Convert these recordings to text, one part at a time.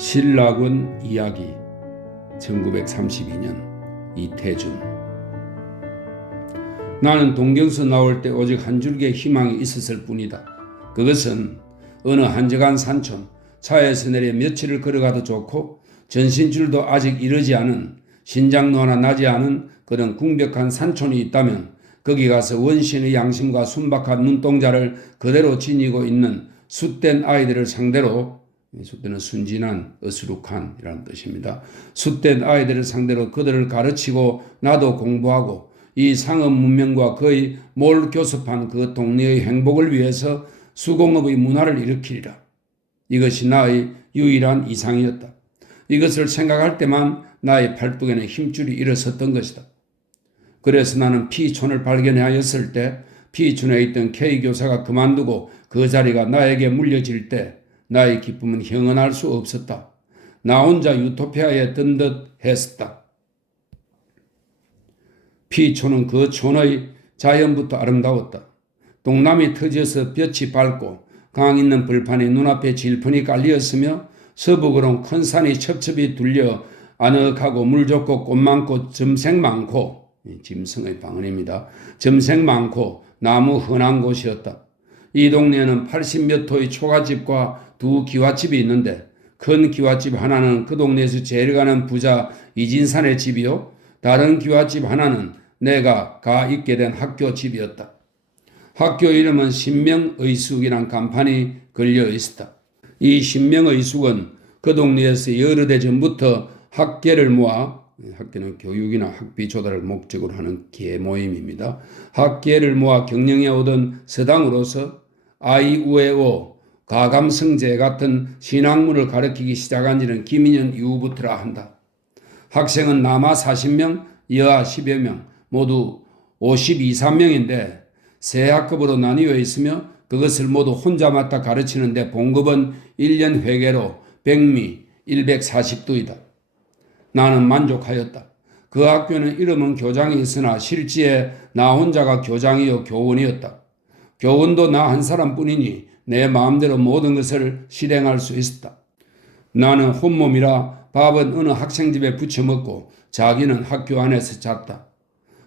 신라군 이야기 1932년 이태준. 나는 동경서 나올 때 오직 한 줄기의 희망이 있었을 뿐이다. 그것은 어느 한적한 산촌 차에서 내려 며칠을 걸어가도 좋고 전신줄도 아직 이르지 않은 신장도 하나 나지 않은 그런 궁벽한 산촌이 있다면 거기 가서 원신의 양심과 순박한 눈동자를 그대로 지니고 있는 숫된 아이들을 상대로, 숫대는 순진한, 어수룩한이라는 뜻입니다. 숫된 아이들을 상대로 그들을 가르치고 나도 공부하고 이 상업 문명과 거의 몰교섭한 그 동네의 행복을 위해서 수공업의 문화를 일으키리라. 이것이 나의 유일한 이상이었다. 이것을 생각할 때만 나의 팔뚝에는 힘줄이 일어섰던 것이다. 그래서 나는 피촌을 발견하였을 때 피촌에 있던 K 교사가 그만두고 그 자리가 나에게 물려질 때 나의 기쁨은 형언할 수 없었다. 나 혼자 유토피아에 든 듯 했었다. 피촌은 그 촌의 자연부터 아름다웠다. 동남이 터져서 볕이 밝고 강 있는 벌판이 눈앞에 질펀이 깔리었으며 서북으로는 큰 산이 첩첩이 둘려 아늑하고 물 좋고 꽃 많고 점색 많고, 짐승의 방언입니다. 점색 많고 나무 흔한 곳이었다. 이 동네에는 80몇 호의 초가집과 두 기와집이 있는데 큰 기와집 하나는 그 동네에서 제일 가는 부자 이진산의 집이요, 다른 기와집 하나는 내가 가 있게 된 학교 집이었다. 학교 이름은 신명의숙이란 간판이 걸려 있었다. 이 신명의숙은 그 동네에서 여러 대 전부터 학계를 모아, 학계는 교육이나 학비 조달을 목적으로 하는 계모임입니다. 학계를 모아 경영해 오던 서당으로서 아이우에오, 가감성제 같은 신학문을 가르치기 시작한 지는 김인년 이후부터라 한다. 학생은 남아 40명, 여아 10여 명, 모두 52, 3명인데 세 학급으로 나뉘어 있으며 그것을 모두 혼자 맡아 가르치는데 봉급은 1년 회계로 백미 140두이다. 나는 만족하였다. 그 학교는 이름은 교장이 있으나 실지에 나 혼자가 교장이요 교원이었다. 교원도 나 한 사람뿐이니 내 마음대로 모든 것을 실행할 수 있었다. 나는 혼몸이라 밥은 어느 학생집에 부쳐 먹고 자기는 학교 안에서 잤다.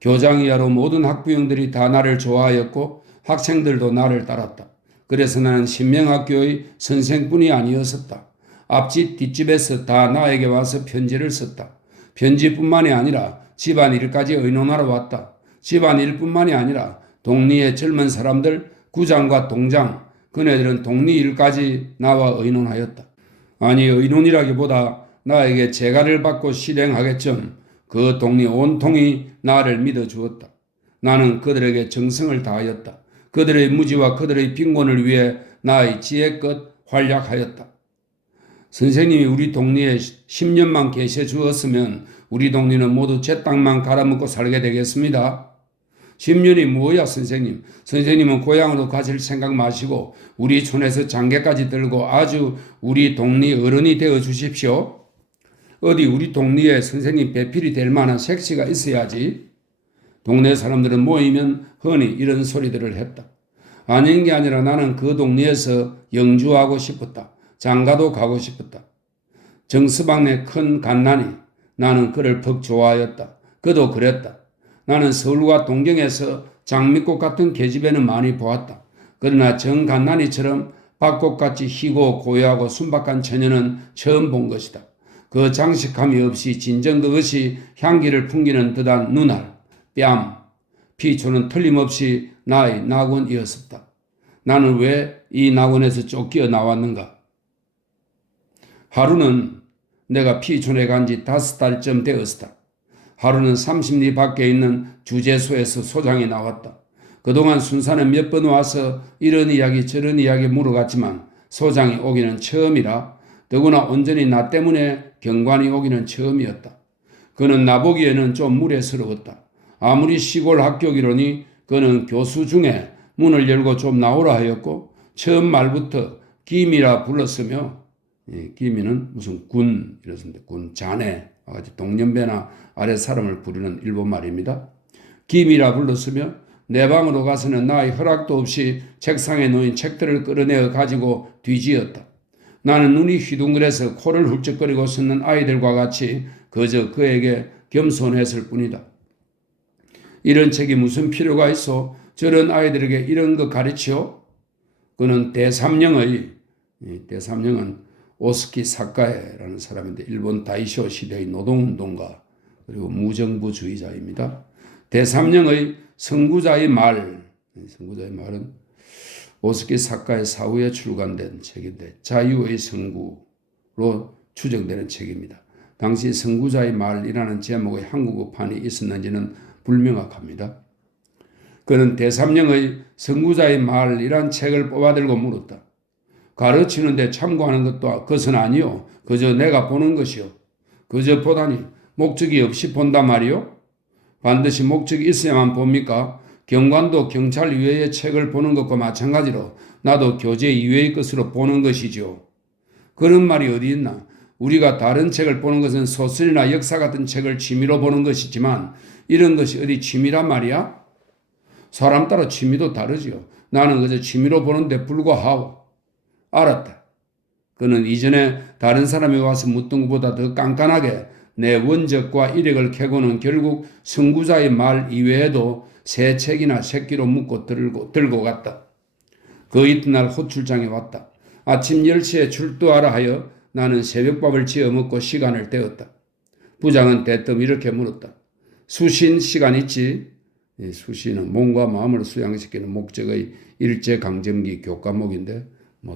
교장이야로 모든 학부형들이 다 나를 좋아하였고 학생들도 나를 따랐다. 그래서 나는 신명학교의 선생뿐이 아니었었다. 앞집 뒷집에서 다 나에게 와서 편지를 썼다. 편지뿐만이 아니라 집안일까지 의논하러 왔다. 집안일뿐만이 아니라 동리의 젊은 사람들, 구장과 동장, 그네들은 동리일까지 나와 의논하였다. 아니, 의논이라기보다 나에게 재가를 받고 실행하겠점 그 동리 온통이 나를 믿어주었다. 나는 그들에게 정성을 다하였다. 그들의 무지와 그들의 빈곤을 위해 나의 지혜껏 활약하였다. 선생님이 우리 동리에 10년만 계셔 주었으면 우리 동리는 모두 제 땅만 갈아먹고 살게 되겠습니다. 10년이 뭐야 선생님? 선생님은 고향으로 가실 생각 마시고 우리 촌에서 장계까지 들고 아주 우리 동리 어른이 되어 주십시오. 어디 우리 동리에 선생님 배필이 될 만한 색시가 있어야지. 동네 사람들은 모이면 흔히 이런 소리들을 했다. 아닌 게 아니라 나는 그 동네에서 영주하고 싶었다. 장가도 가고 싶었다. 정서방네 큰 갓난이, 나는 그를 퍽 좋아하였다. 그도 그랬다. 나는 서울과 동경에서 장미꽃 같은 계집애는 많이 보았다. 그러나 정 갓난이처럼 밭꽃같이 희고 고요하고 순박한 처녀는 처음 본 것이다. 그 장식함이 없이 진정 그것이 향기를 풍기는 듯한 눈알, 뺨, 피초는 틀림없이 나의 낙원이었었다. 나는 왜 이 낙원에서 쫓겨 나왔는가? 하루는 내가 피촌에 간 지 5달쯤 되었다. 하루는 30리 밖에 있는 주재소에서 소장이 나왔다. 그동안 순사는 몇 번 와서 이런 이야기 저런 이야기 물어갔지만 소장이 오기는 처음이라 더구나 온전히 나 때문에 경관이 오기는 처음이었다. 그는 나보기에는 좀 무례스러웠다. 아무리 시골 학교기로니 그는 교수 중에 문을 열고 좀 나오라 하였고 처음 말부터 김이라 불렀으며, 김이는 무슨 군 이랬습니다. 군 자네 동년배나 아래 사람을 부르는 일본 말입니다. 김이라 불렀으며 내 방으로 가서는 나의 허락도 없이 책상에 놓인 책들을 끌어내어 가지고 뒤지었다. 나는 눈이 휘둥그레서 코를 훌쩍거리고 섰는 아이들과 같이 그저 그에게 겸손했을 뿐이다. 이런 책이 무슨 필요가 있어? 저런 아이들에게 이런 거 가르치오? 그는 대삼령은 오스키 사카에라는 사람인데 일본 다이쇼 시대의 노동운동가 그리고 무정부주의자입니다. 대삼령의 선구자의 말은 오스키 사카의 사후에 출간된 책인데 자유의 선구로 추정되는 책입니다. 당시 선구자의 말이라는 제목의 한국어판이 있었는지는 불명확합니다. 그는 대삼령의 선구자의 말이란 책을 뽑아들고 물었다. 가르치는데 참고하는 것도 그것은 아니요. 그저 내가 보는 것이요. 그저 보다니 목적이 없이 본단 말이요. 반드시 목적이 있어야만 봅니까? 경관도 경찰 이외의 책을 보는 것과 마찬가지로 나도 교재 이외의 것으로 보는 것이죠. 그런 말이 어디 있나? 우리가 다른 책을 보는 것은 소설이나 역사 같은 책을 취미로 보는 것이지만 이런 것이 어디 취미란 말이야? 사람 따라 취미도 다르지요. 나는 그저 취미로 보는데 불과하오. 알았다. 그는 이전에 다른 사람이 와서 묻던 것보다 더 깐깐하게 내 원적과 이력을 캐고는 결국 선구자의 말 이외에도 새 책이나 새끼로 묶고 들고 갔다. 그 이튿날 호출장에 왔다. 아침 10시에 출두하라 하여 나는 새벽밥을 지어 먹고 시간을 때웠다. 부장은 대뜸 이렇게 물었다. 수신 시간 있지? 수신은 몸과 마음을 수양시키는 목적의 일제강점기 교과목인데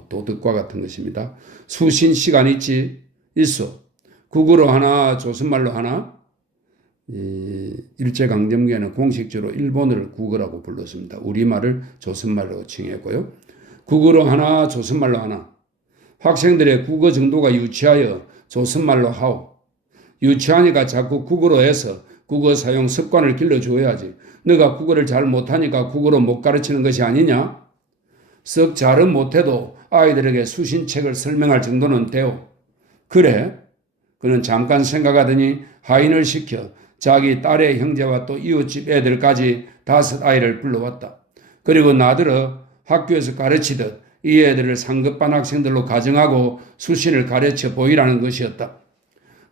도덕과 같은 것입니다. 수신 시간 있지? 있어. 국어로 하나 조선말로 하나? 일제강점기에는 공식적으로 일본어를 국어라고 불렀습니다. 우리말을 조선말로 칭했고요. 국어로 하나 조선말로 하나. 학생들의 국어 정도가 유치하여 조선말로 하오. 유치하니까 자꾸 국어로 해서 국어 사용 습관을 길러줘야지. 너가 국어를 잘 못하니까 국어로 못 가르치는 것이 아니냐? 썩 잘은 못해도 아이들에게 수신책을 설명할 정도는 돼요. 그래? 그는 잠깐 생각하더니 하인을 시켜 자기 딸의 형제와 또 이웃집 애들까지 5아이를 불러왔다. 그리고 나더러 학교에서 가르치듯 이 애들을 상급반 학생들로 가정하고 수신을 가르쳐 보이라는 것이었다.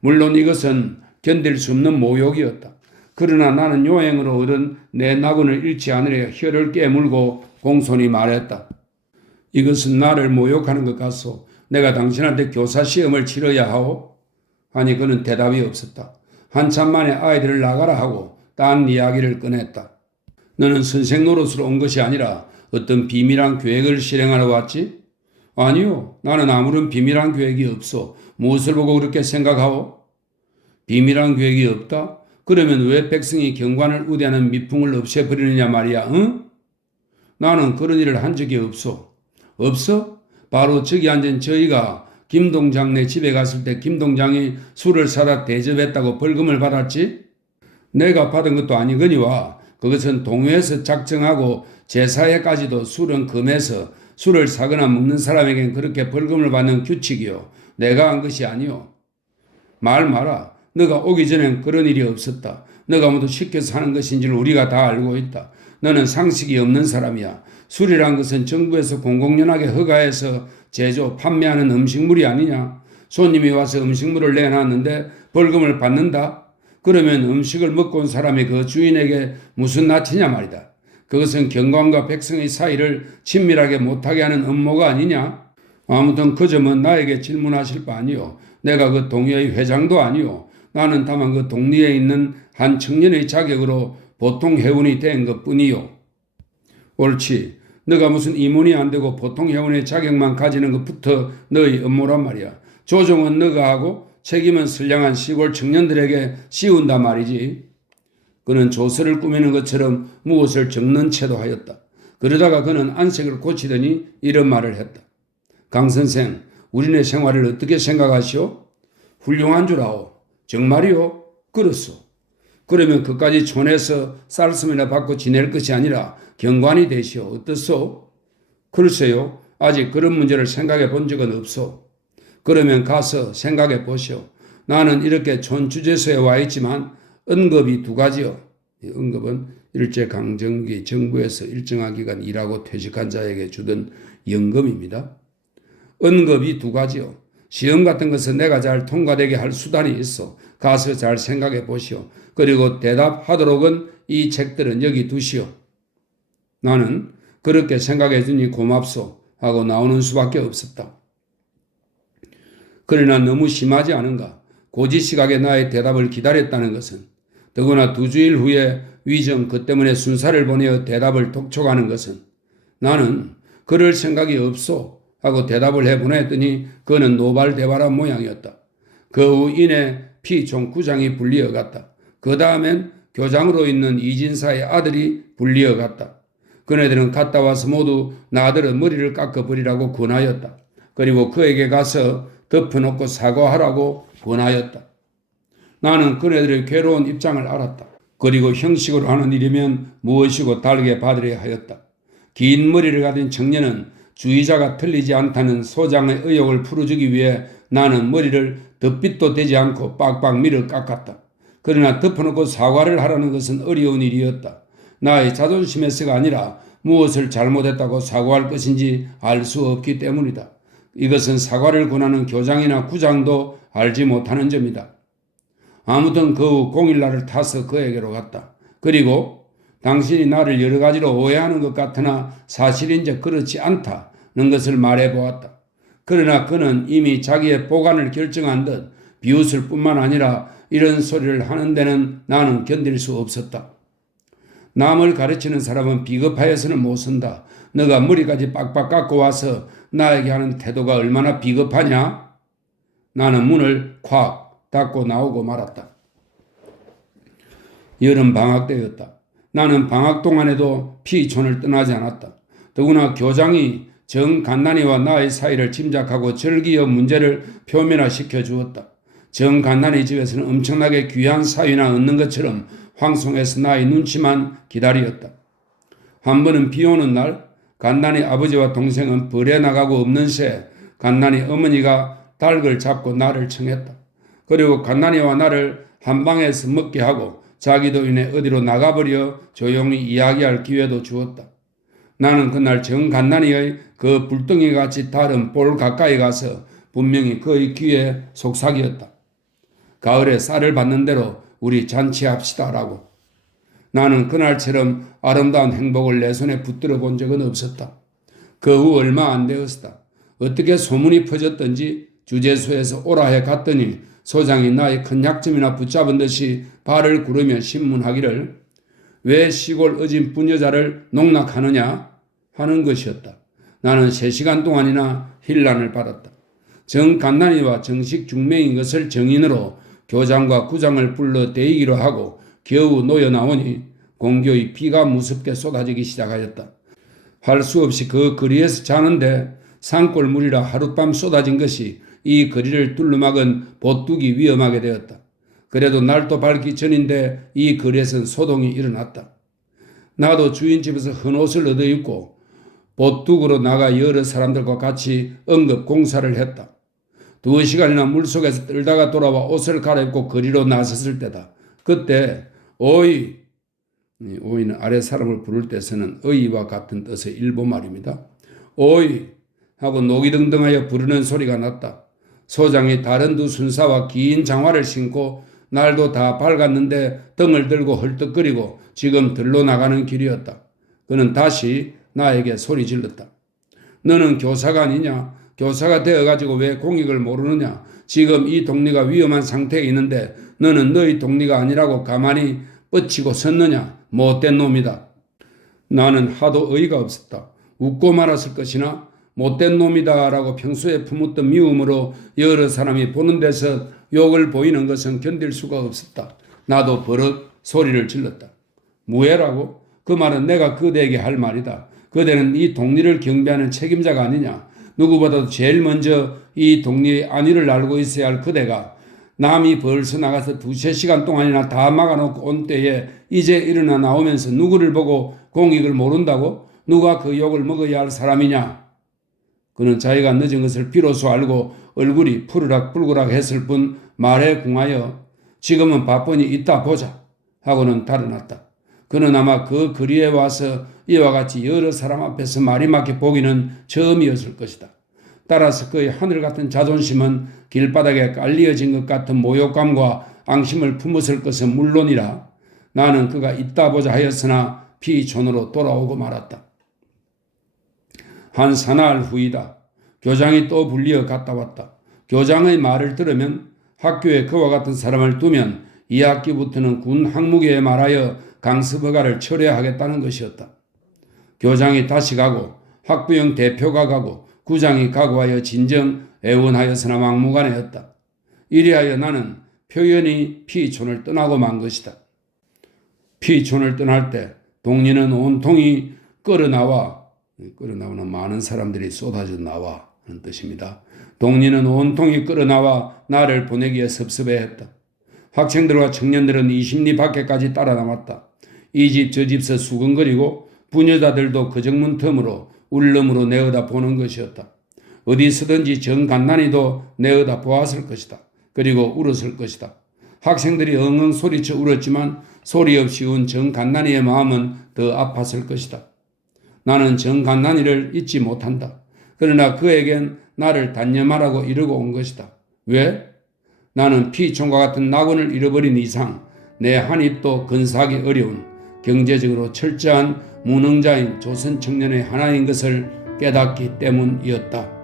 물론 이것은 견딜 수 없는 모욕이었다. 그러나 나는 요행으로 얻은 내 낙원을 잃지 않으려 혀를 깨물고 공손히 말했다. 이것은 나를 모욕하는 것 같소. 내가 당신한테 교사 시험을 치러야 하오? 하니 그는 대답이 없었다. 한참 만에 아이들을 나가라 하고 딴 이야기를 꺼냈다. 너는 선생 노릇으로 온 것이 아니라 어떤 비밀한 계획을 실행하러 왔지? 아니요. 나는 아무런 비밀한 계획이 없어. 무엇을 보고 그렇게 생각하오? 비밀한 계획이 없다? 그러면 왜 백성이 경관을 우대하는 미풍을 없애버리느냐 말이야, 응? 나는 그런 일을 한 적이 없어. 없어? 바로 저기 앉은 저희가 김동장네 집에 갔을 때 김동장이 술을 사다 대접했다고 벌금을 받았지? 내가 받은 것도 아니거니와 그것은 동요에서 작정하고 제사에까지도 술은 금해서 술을 사거나 먹는 사람에겐 그렇게 벌금을 받는 규칙이요. 내가 한 것이 아니요. 말 마라. 너가 오기 전엔 그런 일이 없었다. 너가 모두 시켜서 하는 것인 줄 우리가 다 알고 있다. 너는 상식이 없는 사람이야. 술이란 것은 정부에서 공공연하게 허가해서 제조, 판매하는 음식물이 아니냐. 손님이 와서 음식물을 내놨는데 벌금을 받는다? 그러면 음식을 먹고 온 사람이 그 주인에게 무슨 낯이냐 말이다. 그것은 경관과 백성의 사이를 친밀하게 못하게 하는 음모가 아니냐? 아무튼 그 점은 나에게 질문하실 바 아니요. 내가 그 동의의 회장도 아니요. 나는 다만 그 동리에 있는 한 청년의 자격으로 보통 회원이 된 것뿐이요. 옳지. 너가 무슨 임원이 안 되고 보통 회원의 자격만 가지는 것부터 너의 업무란 말이야. 조종은 너가 하고 책임은 선량한 시골 청년들에게 씌운단 말이지. 그는 조서를 꾸미는 것처럼 무엇을 적는 채도 하였다. 그러다가 그는 안색을 고치더니 이런 말을 했다. 강 선생, 우리네 생활을 어떻게 생각하시오? 훌륭한 줄 아오. 정말이요? 그렇소. 그러면 그까지 촌에서 쌀씀이나 받고 지낼 것이 아니라 경관이 되시오. 어떻소? 글쎄요. 아직 그런 문제를 생각해 본 적은 없소. 그러면 가서 생각해 보시오. 나는 이렇게 촌주제소에 와 있지만 언급이 2가지요. 이 언급은 일제강점기 정부에서 일정한 기간 일하고 퇴직한 자에게 주던 연금입니다. 언급이 두 가지요. 시험 같은 것은 내가 잘 통과되게 할 수단이 있어. 가서 잘 생각해 보시오. 그리고 대답하도록은 이 책들은 여기 두시오. 나는 그렇게 생각해 주니 고맙소 하고 나오는 수밖에 없었다. 그러나 너무 심하지 않은가? 고지식하게 나의 대답을 기다렸다는 것은, 더구나 2주일 후에 위정 그 때문에 순사를 보내어 대답을 독촉하는 것은, 나는 그럴 생각이 없소 하고 대답을 해 보냈더니 그는 노발대발한 모양이었다. 그 후 이내 피총 구장이 불리어 갔다. 그 다음엔 교장으로 있는 이진사의 아들이 불리어 갔다. 그네들은 갔다 와서 모두 나들은 머리를 깎아버리라고 권하였다. 그리고 그에게 가서 덮어놓고 사과하라고 권하였다. 나는 그네들의 괴로운 입장을 알았다. 그리고 형식으로 하는 일이면 무엇이고 다르게 받으려 하였다. 긴 머리를 가진 청년은 주의자가 틀리지 않다는 소장의 의혹을 풀어주기 위해 나는 머리를 덧빗도 되지 않고 빡빡 밀어 깎았다. 그러나 덮어놓고 사과를 하라는 것은 어려운 일이었다. 나의 자존심에서가 아니라 무엇을 잘못했다고 사과할 것인지 알 수 없기 때문이다. 이것은 사과를 권하는 교장이나 구장도 알지 못하는 점이다. 아무튼 그 후 공일날을 타서 그에게로 갔다. 그리고 당신이 나를 여러 가지로 오해하는 것 같으나 사실인즉 그렇지 않다는 것을 말해보았다. 그러나 그는 이미 자기의 보관을 결정한 듯 비웃을 뿐만 아니라 이런 소리를 하는 데는 나는 견딜 수 없었다. 남을 가르치는 사람은 비겁하여서는 못 쓴다. 너가 머리까지 빡빡 깎고 와서 나에게 하는 태도가 얼마나 비겁하냐? 나는 문을 콱 닫고 나오고 말았다. 여름 방학 때였다. 나는 방학 동안에도 피촌을 떠나지 않았다. 더구나 교장이 정간난이와 나의 사이를 짐작하고 절기의 문제를 표면화시켜 주었다. 정간난이 집에서는 엄청나게 귀한 사위나 얻는 것처럼 황송해서 나의 눈치만 기다리었다. 한 번은 비 오는 날 간난이 아버지와 동생은 벌에 나가고 없는 새 간난이 어머니가 닭을 잡고 나를 청했다. 그리고 간난이와 나를 한 방에서 먹게 하고 자기도 인해 어디로 나가버려 조용히 이야기할 기회도 주었다. 나는 그날 정간난이의 그 불덩이같이 다른 볼 가까이 가서 분명히 그의 귀에 속삭이었다. 가을에 쌀을 받는 대로 우리 잔치합시다라고. 나는 그날처럼 아름다운 행복을 내 손에 붙들어 본 적은 없었다. 그 후 얼마 안 되었다. 어떻게 소문이 퍼졌던지 주재소에서 오라 해 갔더니 소장이 나의 큰 약점이나 붙잡은 듯이 발을 구르며 신문하기를 왜 시골 어진 부녀자를 농락하느냐 하는 것이었다. 나는 3시간 동안이나 힐난을 받았다. 정간난이와 정식 중매인 것을 정인으로 교장과 구장을 불러 대의기로 하고 겨우 놓여 나오니 공교의 비가 무섭게 쏟아지기 시작하였다. 할 수 없이 그 거리에서 자는데 산골물이라 하룻밤 쏟아진 것이 이 거리를 둘러막은 보뚝이 위험하게 되었다. 그래도 날도 밝기 전인데 이 거리에선 소동이 일어났다. 나도 주인집에서 헌 옷을 얻어 입고 보뚝으로 나가 여러 사람들과 같이 응급 공사를 했다. 2시간이나 물속에서 떨다가 돌아와 옷을 갈아입고 거리로 나섰을 때다. 그때 오이, 오이는 아래 사람을 부를 때 쓰는 어이와 같은 뜻의 일본말입니다. 오이 하고 노기등등하여 부르는 소리가 났다. 소장이 다른 두 순사와 긴 장화를 신고 날도 다 밝았는데 등을 들고 헐떡거리고 지금 들로 나가는 길이었다. 그는 다시 나에게 소리 질렀다. 너는 교사가 아니냐? 교사가 되어가지고 왜 공익을 모르느냐? 지금 이 동네가 위험한 상태에 있는데 너는 너희 동네가 아니라고 가만히 뻗치고 섰느냐? 못된 놈이다. 나는 하도 어이가 없었다. 웃고 말았을 것이나 못된 놈이다 라고 평소에 품었던 미움으로 여러 사람이 보는 데서 욕을 보이는 것은 견딜 수가 없었다. 나도 버릇 소리를 질렀다. 무해라고? 그 말은 내가 그대에게 할 말이다. 그대는 이 동리를 경비하는 책임자가 아니냐. 누구보다도 제일 먼저 이 동리의 안위를 알고 있어야 할 그대가 남이 벌써 나가서 2-3시간 동안이나 다 막아놓고 온 때에 이제 일어나 나오면서 누구를 보고 공익을 모른다고? 누가 그 욕을 먹어야 할 사람이냐? 그는 자기가 늦은 것을 비로소 알고 얼굴이 푸르락불그락 했을 뿐 말에 궁하여 지금은 바쁘니 이따 보자 하고는 달아났다. 그는 아마 그 거리에 와서 이와 같이 여러 사람 앞에서 말이 막혀 보기는 처음이었을 것이다. 따라서 그의 하늘 같은 자존심은 길바닥에 깔리어진 것 같은 모욕감과 앙심을 품었을 것은 물론이라 나는 그가 있다 보자 하였으나 피촌으로 돌아오고 말았다. 한 사나흘 후이다. 교장이 또 불리어 갔다 왔다. 교장의 말을 들으면 학교에 그와 같은 사람을 두면 2학기부터는 군 항무계에 말하여 강습허가를 철회하겠다는 것이었다. 교장이 다시 가고 학부형 대표가 가고 구장이 가고 하여 진정 애원하였으나 막무가내였다. 이리하여 나는 표현이 피촌을 떠나고 만 것이다. 피촌을 떠날 때 동리는 온통이 끌어나오는 많은 사람들이 쏟아져 나와 하는 뜻입니다. 동리는 온통이 끌어나와 나를 보내기에 섭섭해했다. 학생들과 청년들은 이 심리 밖에까지 따라 나왔다. 이 집 저 집서 수근거리고 부녀자들도 그 정문 틈으로 울름으로 내어다 보는 것이었다. 어디서든지 정간난이도 내어다 보았을 것이다. 그리고 울었을 것이다. 학생들이 엉엉 소리쳐 울었지만 소리 없이 운 정간난이의 마음은 더 아팠을 것이다. 나는 정간난이를 잊지 못한다. 그러나 그에겐 나를 단념하라고 이러고 온 것이다. 왜? 나는 피촌과 같은 낙원을 잃어버린 이상 내 한 입도 건사하기 어려운 경제적으로 철저한 무능자인 조선 청년의 하나인 것을 깨닫기 때문이었다.